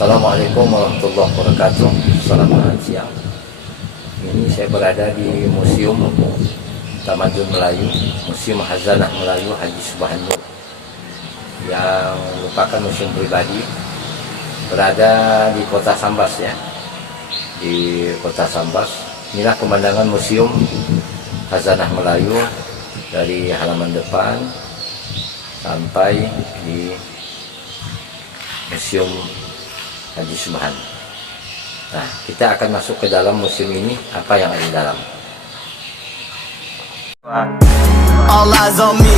Assalamualaikum warahmatullahi wabarakatuh. Selamat siang. Ini saya berada di Museum Tamadun Melayu, Museum Hazanah Melayu Haji Subhan Nur, yang merupakan museum pribadi, berada di Kota Sambas ya. Di Kota Sambas. Inilah pemandangan Museum Hazanah Melayu dari halaman depan sampai di Museum Haji Subhan. Nah, kita akan masuk ke dalam museum ini. Apa yang ada di dalam? All eyes on me.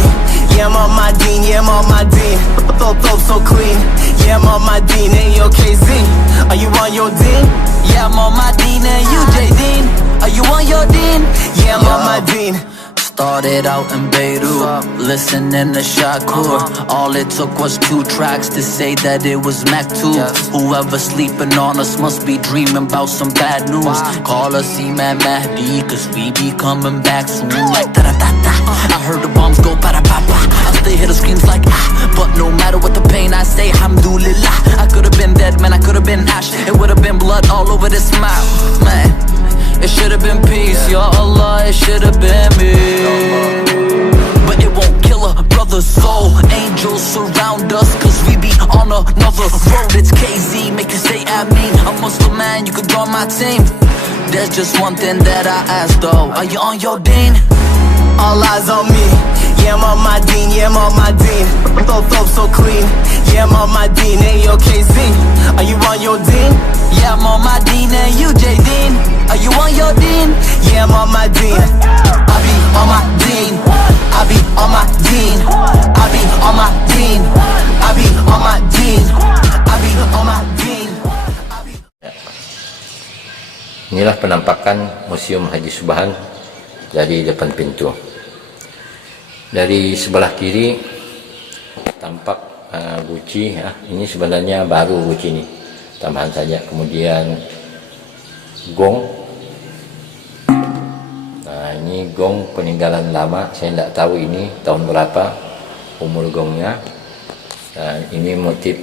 Yeah, I'm on my Dean. Yeah, I'm on my Dean. Throw so clean. Yeah, I'm on my Dean. Hey, yo, KZ, are you on your Dean? Yeah, I'm on my Dean. And you, J Dean, are you on your Dean? Yeah, I'm on my Dean. Started out in Beirut, listening to Shakur. All it took was 2 tracks to say that it was Maktub. Whoever sleeping on us must be dreaming about some bad news. Call us Imam Mahdi, cause we be coming back soon. Like da-da-da-da, I heard the bombs go pa-da-pa-pa. I still hear the screams like ah. But no matter what the pain, I say alhamdulillah. I could've been dead, man, I could've been ash. It would've been blood all over this mouth, man. It should've been peace, ya Allah, it should've been me. But it won't kill a brother's soul. Angels surround us, cause we be on another road. It's KZ, make you say Ameen. I'm Muslim man, you could draw my team. There's just one thing that I ask though, are you on your Deen? All eyes on me. Yeah, I'm on my Dean, yeah, I'm on my Dean. Throw so clean. Yeah, I'm on my Dean. Hey, yo, KZ, are you on your Dean? Yeah, I'm on my Dean. And you, J Dean, are you on your Dean? Yeah, I'm on my Dean. I be on my Dean. I be on my Dean. I be on my Dean. I be on my Dean. I be on my Dean. Inilah penampakan Museum Haji Subhan dari depan pintu. Dari sebelah kiri tampak guci ya. Ini sebenarnya baru guci ini, tambahan saja. Kemudian gong. Nah, ini gong peninggalan lama, saya tidak tahu ini tahun berapa umur gongnya. Dan ini motif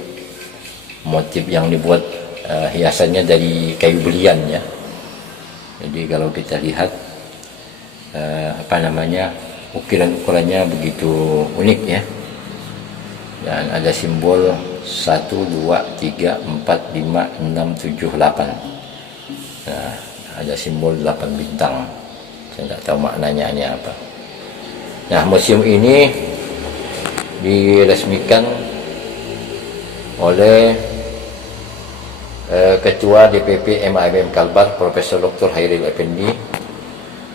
yang dibuat, hiasannya dari kayu belian ya. Jadi kalau kita lihat ukiran-ukurannya begitu unik ya. Dan ada simbol 1, 2, 3, 4, 5, 6, 7, 8. Nah, ada simbol 8 bintang. Saya tidak tahu maknanya ini apa. Nah, museum ini diresmikan oleh Ketua DPP MIBM Kalbar Profesor Dr. Hairil Effendi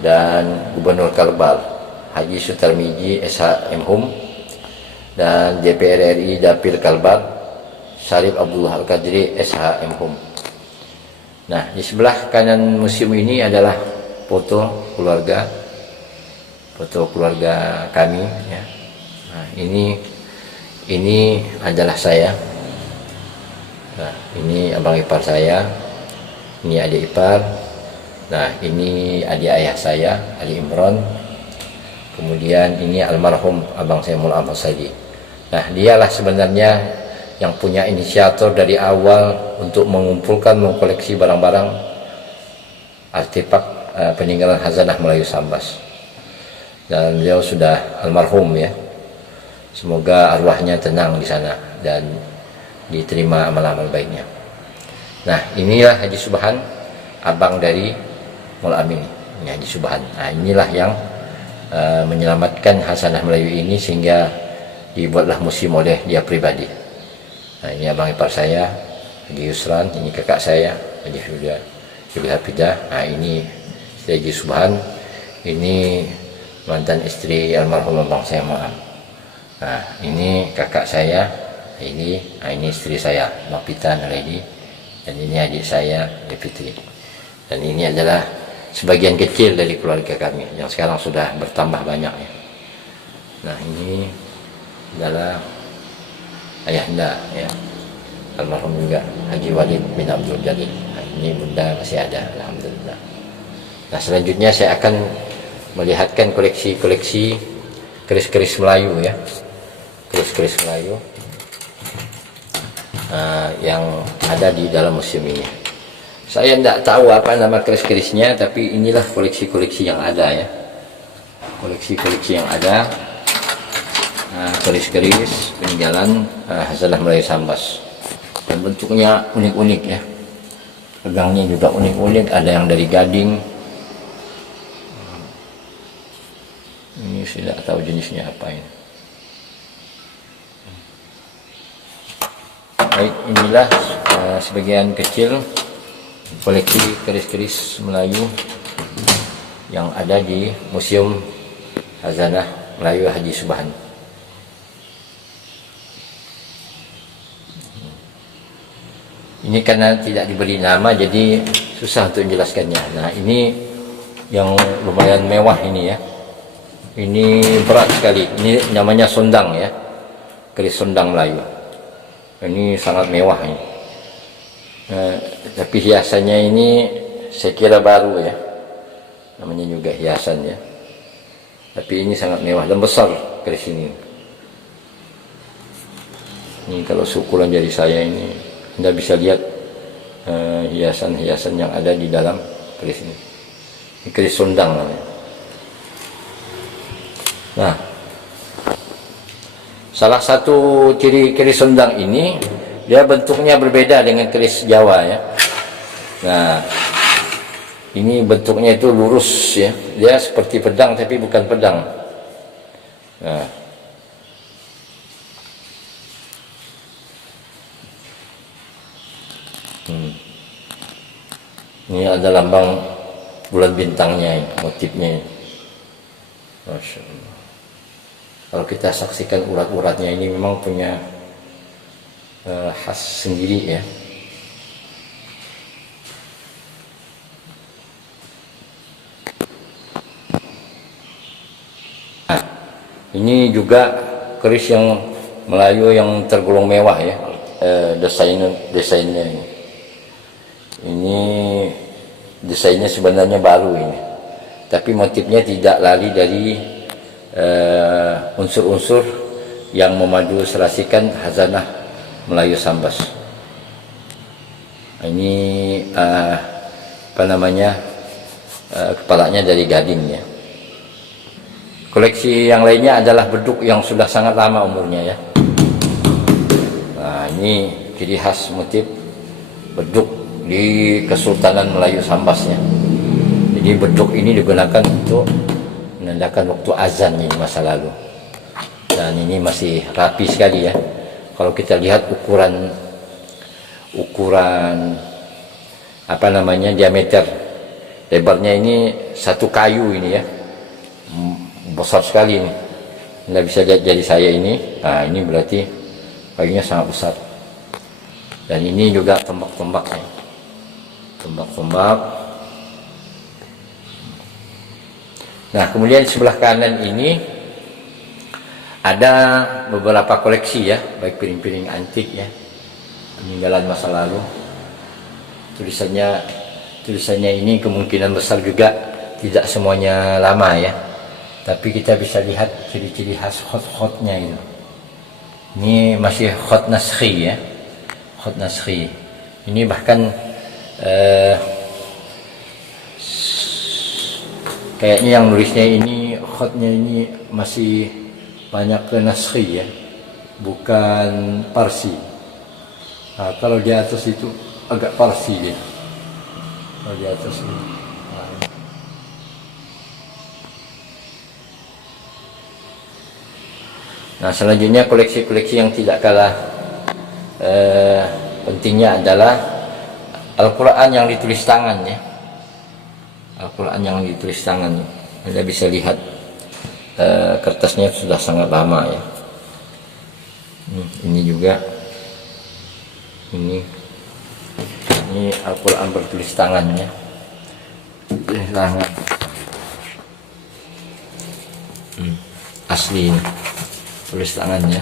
dan Gubernur Kalbar Haji Sutarmiji SH.M.Hum dan DPR RI Dapil Kalbar Syarif Abdullah Al-Qadri SH.M.Hum. Nah, di sebelah kanan museum ini adalah foto keluarga kami ya. Nah, ini adalah saya. Nah, ini abang ipar saya, ini adik ipar. Nah, ini adik ayah saya, Ali Imron. Kemudian ini almarhum abang saya Mullah Ahmad Saidi. Nah, dialah sebenarnya yang punya inisiator dari awal untuk mengumpulkan, mengkoleksi barang-barang artefak peninggalan Hazanah Melayu Sambas. Dan beliau sudah almarhum ya. Semoga arwahnya tenang di sana dan diterima amal-amal baiknya. Nah, inilah Haji Subhan, abang dari Mullah Amin. Ini Haji Subhan. Nah, inilah yang menyelamatkan Hazanah Melayu ini sehingga dibuatlah museum oleh dia pribadi. Nah, ini abang ipar saya, Haji Yusran. Ini kakak saya, Haji Hafidah. Nah, ini Haji Subhan. Ini mantan istri almarhum abang saya Maam. Nah, ini kakak saya. Ini istri saya, Nopita Nuredi, dan ini adik saya, Fitri. Dan ini adalah sebagian kecil dari keluarga kami yang sekarang sudah bertambah banyak ya. Nah, ini adalah ayahanda ya, almarhum juga Haji Walid bin Abdul Jalil. Nah, ini bunda masih ada, alhamdulillah. Nah, selanjutnya saya akan melihatkan koleksi-koleksi keris-keris Melayu ya, keris-keris Melayu. yang ada di dalam museum ini. Saya tidak tahu apa nama keris-kerisnya, tapi inilah koleksi-koleksi yang ada ya. Koleksi-koleksi yang ada, keris-keris peninggalan Khazanah Melayu Sambas. Dan bentuknya unik-unik ya. Pegangnya juga unik-unik, ada yang dari gading. Ini saya tidak tahu jenisnya apa ini. Baik, inilah sebagian kecil koleksi keris-keris Melayu yang ada di Museum Khazanah Melayu Haji Subhan. Ini karena tidak diberi nama jadi susah untuk menjelaskannya. Nah, ini yang lumayan mewah ini ya. Ini berat sekali. Ini namanya sondang ya, keris sondang Melayu. Ini sangat mewah ini. Tapi hiasannya ini saya kira baru ya, namanya juga hiasan ya. Tapi ini sangat mewah dan besar keris ini. Ini kalau seukuran jari saya ini, Anda bisa lihat hiasan-hiasan yang ada di dalam keris ini. Ini keris sondang namanya. Nah, salah satu ciri keris sondang ini, dia bentuknya berbeda dengan keris Jawa ya. Nah, ini bentuknya itu lurus ya. Dia seperti pedang tapi bukan pedang. Nah, ini ada lambang bulan bintangnya, motifnya. Masya Allah. Kalau kita saksikan urat-uratnya ini memang punya khas sendiri ya. Nah, ini juga keris yang Melayu yang tergolong mewah ya, desainnya ini. Ini desainnya sebenarnya baru ini, tapi motifnya tidak lari dari unsur-unsur yang memadu serasikan Khazanah Melayu Sambas. Ini apa namanya, kepalanya dari gading ya. Koleksi yang lainnya adalah beduk yang sudah sangat lama umurnya ya. Nah, ini ciri khas motif beduk di Kesultanan Melayu Sambasnya. Jadi beduk ini digunakan untuk menandakan waktu azan ini masa lalu. Dan ini masih rapi sekali ya. Kalau kita lihat ukuran apa namanya, diameter lebarnya ini satu kayu ini ya, besar sekali ini. Anda bisa lihat jari saya ini. Nah, ini berarti kayunya sangat besar. Dan ini juga tombak-tombak ya. Tombak-tombak. Nah, kemudian sebelah kanan ini ada beberapa koleksi ya, baik piring-piring antik ya, peninggalan masa lalu. Tulisannya ini kemungkinan besar juga tidak semuanya lama ya, tapi kita bisa lihat ciri-ciri khas khot-khotnya itu. Ini masih khot naskhi ya, khot naskhi. Ini bahkan kayaknya yang nulisnya ini, khotnya ini masih banyak ke naskhi ya, bukan Parsi. Nah, kalau di atas itu agak Parsi ya. Kalau di atas ini. Nah, selanjutnya koleksi-koleksi yang tidak kalah pentingnya adalah Al-Quran yang ditulis tangan ya. Al-Quran yang ditulis tangan. Anda bisa lihat kertasnya sudah sangat lama ya. Ini juga ini Al-Quran bertulis tangannya. Tulis tangan. Asli ini. Tulis tangannya.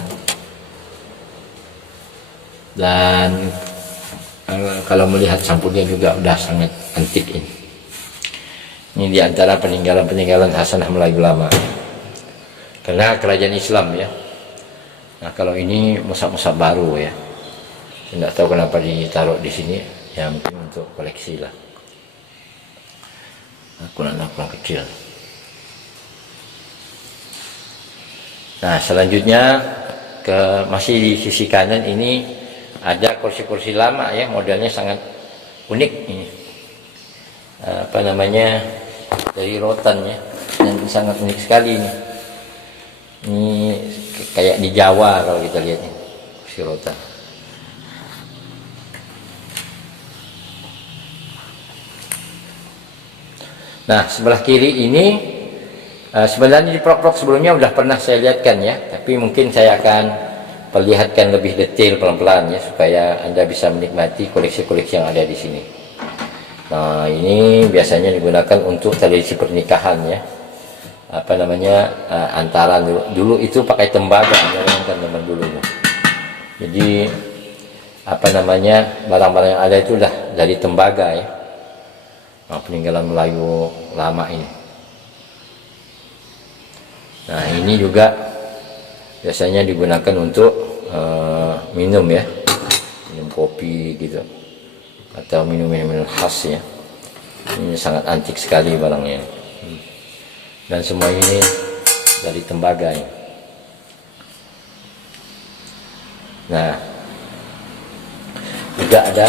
Dan kalau melihat sampulnya juga udah sangat antik ini. Ini diantara peninggalan-peninggalan Khazanah Melayu lama. Karena kerajaan Islam ya. Nah, kalau ini musab-musab baru ya. Tidak tahu kenapa ditaruh di sini, ya mungkin untuk koleksi lah. Akuran-akuran kecil. Nah, selanjutnya masih di sisi kanan ini ada kursi-kursi lama ya, modelnya sangat unik ini. Dari rotan ya, dan sangat unik sekali ini. Ini kayak di Jawa kalau kita lihat ini, kursi rotan. Nah, sebelah kiri ini sebenarnya di prok-prok sebelumnya sudah pernah saya lihatkan ya, tapi mungkin saya akan perlihatkan lebih detail pelan-pelan ya, supaya Anda bisa menikmati koleksi-koleksi yang ada di sini. Nah, ini biasanya digunakan untuk tradisi pernikahan ya. Antara dulu itu pakai tembaga ya, teman-teman dulu. Jadi barang-barang yang ada itu udah dari tembaga ya. Nah, peninggalan Melayu lama ini. Nah, ini juga biasanya digunakan untuk minum ya, minum kopi gitu, atau minum-minum khas ya. Ini sangat antik sekali barangnya, dan semua ini dari tembaga ya. Nah, juga ada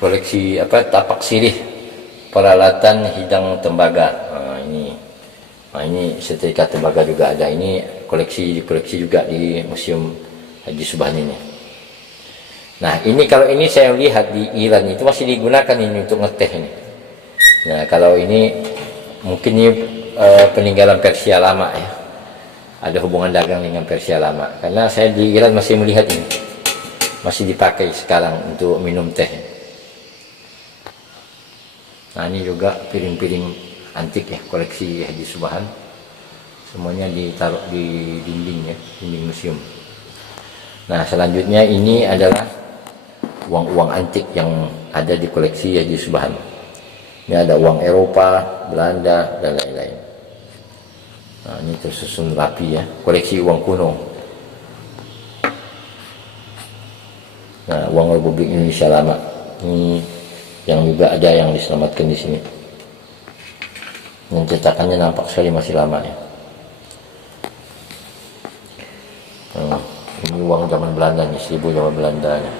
koleksi tapak sirih peralatan hidang tembaga. Ini setrika tembaga juga ada. Ini koleksi juga di Museum Haji Subhan ini. Nah, ini kalau ini saya lihat di Iran itu masih digunakan ini untuk ngeteh ini. Nah, kalau ini mungkin ini peninggalan Persia lama ya. Ada hubungan dagang dengan Persia lama. Karena saya di Iran masih melihat ini, masih dipakai sekarang untuk minum teh. Nah, ini juga piring-piring antik ya, koleksi Haji Subhan. Semuanya ditaruh di dinding ya, dinding museum. Nah, selanjutnya ini adalah uang-uang antik yang ada di koleksi Haji Subhan. Ini ada uang Eropa, Belanda, dan lain-lain. Nah, ini tersusun rapi ya, koleksi uang kuno. Nah, uang Republik Indonesia lama. Ini yang juga ada yang diselamatkan di sini. Yang cetakannya nampak sekali masih lama ya. Ini uang zaman Belanda nih, 1000 zaman Belanda ya.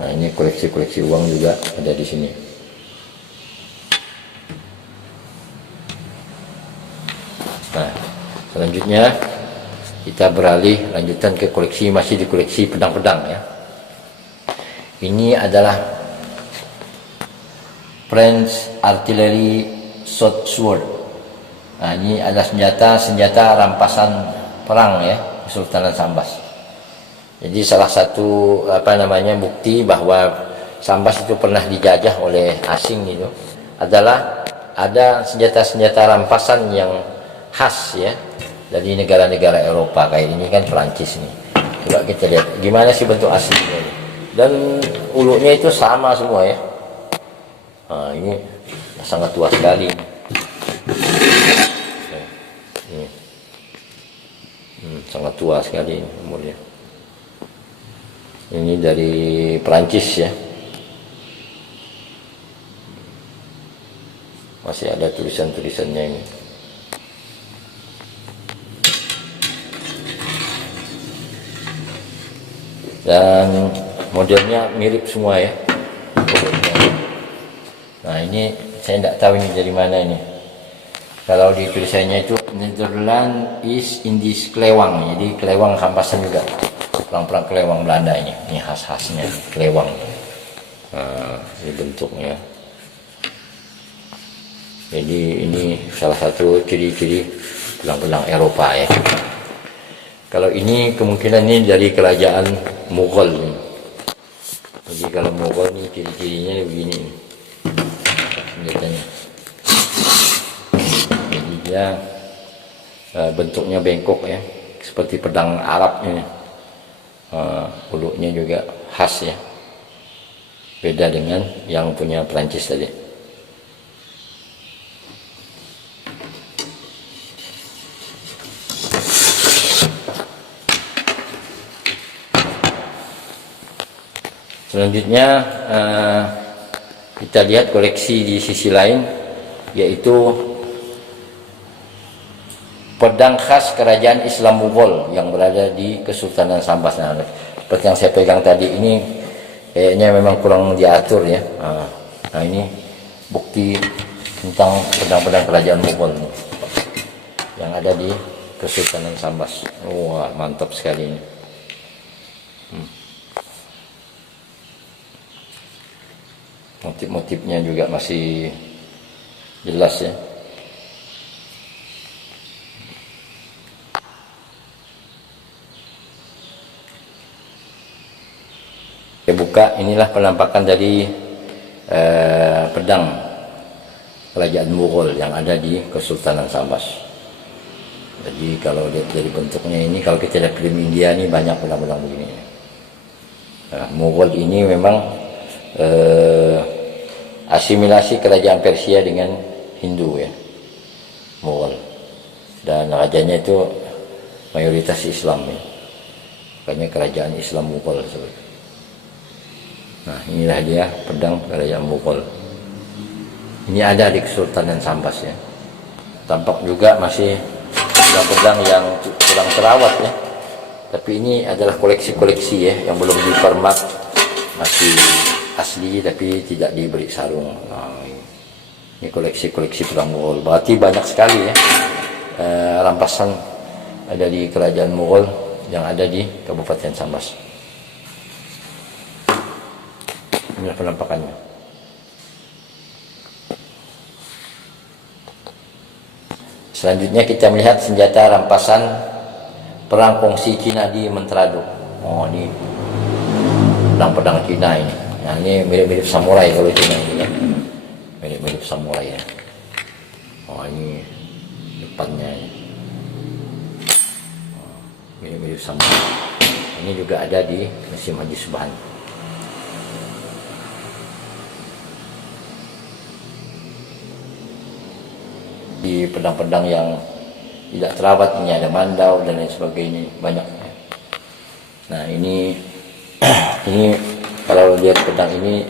Nah, ini koleksi-koleksi uang juga ada di sini. Nah, selanjutnya kita beralih lanjutan ke koleksi, masih di koleksi pedang-pedang ya. Ini adalah French Artillery Short Sword. Nah, ini adalah senjata rampasan perang ya, Kesultanan Sambas. Jadi salah satu bukti bahwa Sambas itu pernah dijajah oleh asing itu adalah ada senjata-senjata rampasan yang khas ya dari negara-negara Eropa. Kayak ini kan Perancis nih. Coba kita lihat gimana sih bentuk aslinya ini. Dan ulunya itu sama semua ya. Nah, ini sangat tua sekali. Ini. Sangat tua sekali umurnya. Ini dari Perancis ya. Masih ada tulisan-tulisannya ini. Dan modelnya mirip semua ya. Nah, ini saya tidak tahu ini dari mana ini. Kalau di tulisannya itu Netherlands East Indies Kelewang, jadi kelewang rampasan juga. Perang-perang kelewang Belanda ini khas-khasnya kelewang. Nah, ini bentuknya. Jadi ini salah satu ciri-ciri pedang-pedang Eropa ya. Kalau ini kemungkinan ini dari kerajaan Mughal. Jadi kalau Mughal ini ciri-cirinya begini. Senjatanya. Jadi dia bentuknya bengkok ya, seperti pedang Arab ini. Ulunya juga khas ya. Beda dengan yang punya Perancis tadi. Selanjutnya kita lihat koleksi di sisi lain, yaitu pedang khas kerajaan Islam Mughal yang berada di Kesultanan Sambas. Nah, seperti yang saya pegang tadi ini kayaknya memang kurang diatur ya. Nah, ini bukti tentang pedang-pedang kerajaan Mughal yang ada di Kesultanan Sambas. Wah, mantap sekali ini. Motif-motifnya juga masih jelas ya. Kita buka, inilah penampakan dari pedang kerajaan Mughal yang ada di Kesultanan Sambas. Jadi kalau lihat dari bentuknya ini, kalau kita lihat film India ini banyak pedang-pedang begini. Nah, Mughal ini memang asimilasi kerajaan Persia dengan Hindu ya, Mughal, dan rajanya itu mayoritas Islam ya, makanya kerajaan Islam Mughal. Nah, inilah dia pedang kerajaan Mughal. Ini ada di Kesultanan Sambas ya. Tampak juga masih pedang-pedang yang kurang terawat ya, tapi ini adalah koleksi-koleksi ya, yang belum dipermak, masih asli tapi tidak diberi sarung. Nah, ini koleksi-koleksi pedang Mughal. Berarti banyak sekali ya rampasan ada di kerajaan Mughal yang ada di Kabupaten Sambas. Inilah penampakannya. Selanjutnya kita melihat senjata rampasan perang kongsi Cina di Mentrado. Oh, ini pedang-pedang Cina ini. Nah, ini mirip-mirip samurai kalau Cina ini ya. Mirip-mirip samurai ya. Oh, ini depannya ini. Oh, mirip-mirip samurai. Ini juga ada di Museum Haji Subhan. Di pedang-pedang yang tidak terawat ini ada mandau dan lain sebagainya, banyak. Nah, ini ini kalau lihat pedang ini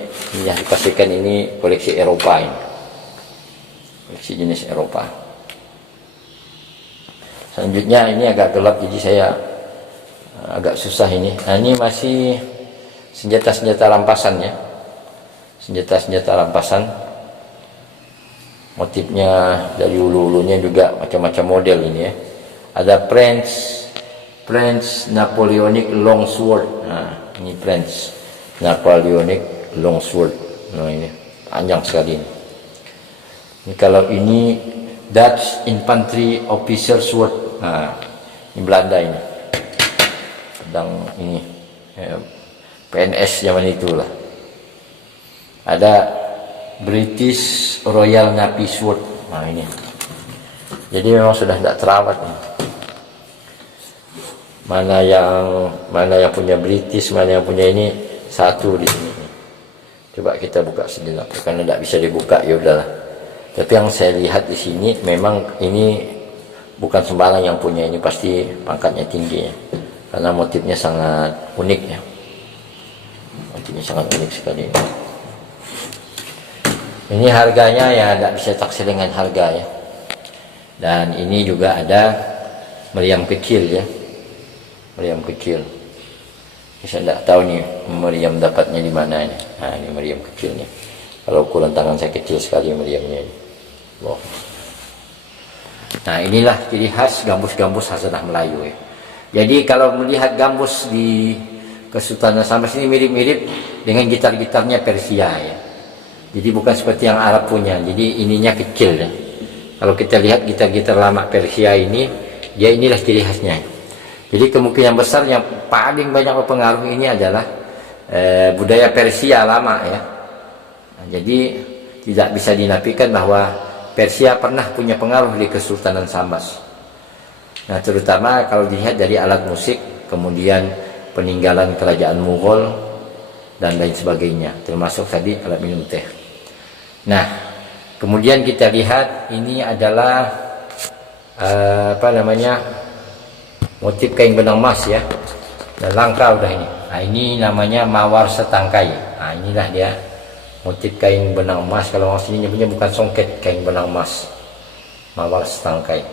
yang dipastikan ini koleksi Eropa ini, koleksi jenis Eropa. Selanjutnya ini agak gelap jadi saya agak susah ini. Nah, ini masih senjata-senjata rampasan ya, senjata-senjata rampasan. Motifnya dari ulu-ulunya juga macam-macam model ini ya. Ada French Napoleonic Longsword. Nah, ini French Napoleonic Longsword. Nah, ini panjang sekali ini. Ini kalau ini Dutch Infantry Officer Sword. Nah, ini Belanda ini. Pedang ini PNS zaman itulah. Ada British Royal Navy Sword. Nah, ini. Jadi memang sudah tidak terawat nih. Mana yang punya British, mana yang punya ini, satu di sini. Coba kita buka sejenak karena tidak bisa dibuka, ya udahlah. Tapi yang saya lihat di sini memang ini bukan sembarang yang punya, ini pasti pangkatnya tinggi ya. Karena motifnya sangat unik ya. Motifnya sangat unik sekali ini. Ini harganya ya tidak bisa taksir dengan harga ya. Dan ini juga ada meriam kecil ya, meriam kecil. Saya tidak tahu nih meriam dapatnya di mana ini. Nah, ini meriam kecilnya. Kalau ukuran tangan saya kecil sekali meriamnya ini. Wow. Nah, inilah ciri khas gambus-gambus khazanah Melayu ya. Jadi kalau melihat gambus di Kesultanan Sambas ini mirip-mirip dengan gitar-gitarnya Persia ya. Jadi bukan seperti yang Arab punya, jadi ininya kecil ya. Kalau kita lihat gitar-gitar lama Persia ini, dia inilah ciri khasnya. Jadi kemungkinan besar yang paling banyak berpengaruh ini adalah budaya Persia lama ya. Nah, jadi tidak bisa dinafikan bahwa Persia pernah punya pengaruh di Kesultanan Sambas. Nah, terutama kalau dilihat dari alat musik, kemudian peninggalan kerajaan Mughal dan lain sebagainya, termasuk tadi alat minum teh. Nah, kemudian kita lihat ini adalah motif kain benang emas ya, dan langka udah ini. Nah, ini namanya mawar setangkai. Nah, inilah dia motif kain benang emas. Kalau orang sini nyebutnya bukan songket, kain benang emas, mawar setangkai.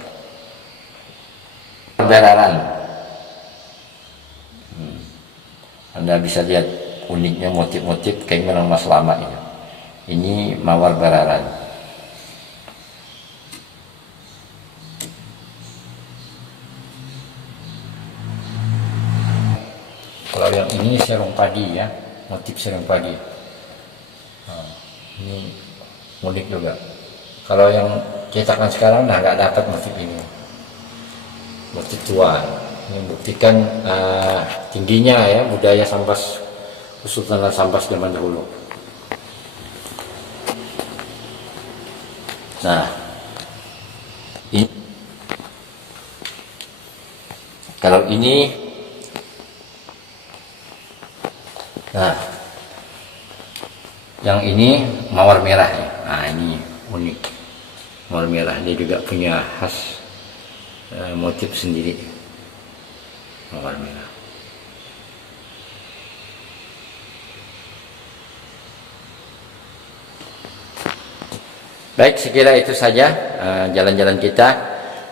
Beraran. Anda bisa lihat uniknya motif-motif kain benang emas lama ini. Ini mawar beraran. Kalau yang ini serung padi ya, motif serung padi. Nah, ini unik juga. Kalau yang cetakan sekarang nggak dapat motif ini, motif tua. Ini buktikan tingginya ya budaya Sambas, Kesultanan Sambas zaman dahulu. Nah, ini kalau ini, nah, yang ini mawar merah ya. Nah, ini unik, mawar merah. Dia juga punya khas motif sendiri, mawar merah. Baik, sekira itu saja jalan-jalan kita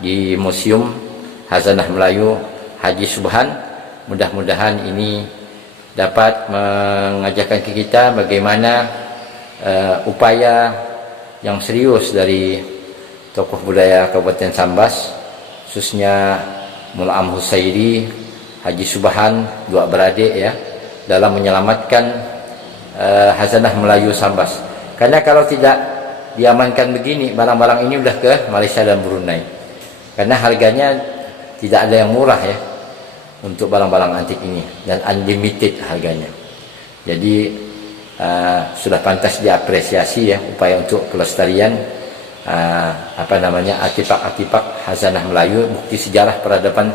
di Museum Khazanah Melayu Haji Subhan. Mudah-mudahan ini dapat mengajarkan ke kita bagaimana upaya yang serius dari tokoh budaya Kabupaten Sambas, khususnya Mullah Am Husairi, Haji Subhan, dua beradik ya, dalam menyelamatkan Khazanah Melayu Sambas. Karena kalau tidak diamankan begini, barang-barang ini udah ke Malaysia dan Brunei. Karena harganya tidak ada yang murah ya untuk barang-barang antik ini, dan unlimited harganya. Jadi sudah pantas diapresiasi ya upaya untuk kelestarian artefak-artefak Khazanah Melayu, bukti sejarah peradaban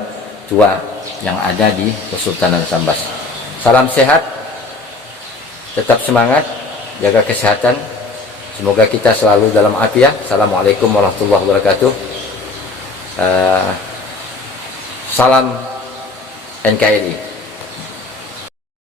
tua yang ada di Kesultanan Sambas. Salam sehat, tetap semangat, jaga kesehatan. Semoga kita selalu dalam afiat. Assalamualaikum warahmatullahi wabarakatuh. Salam NKRI.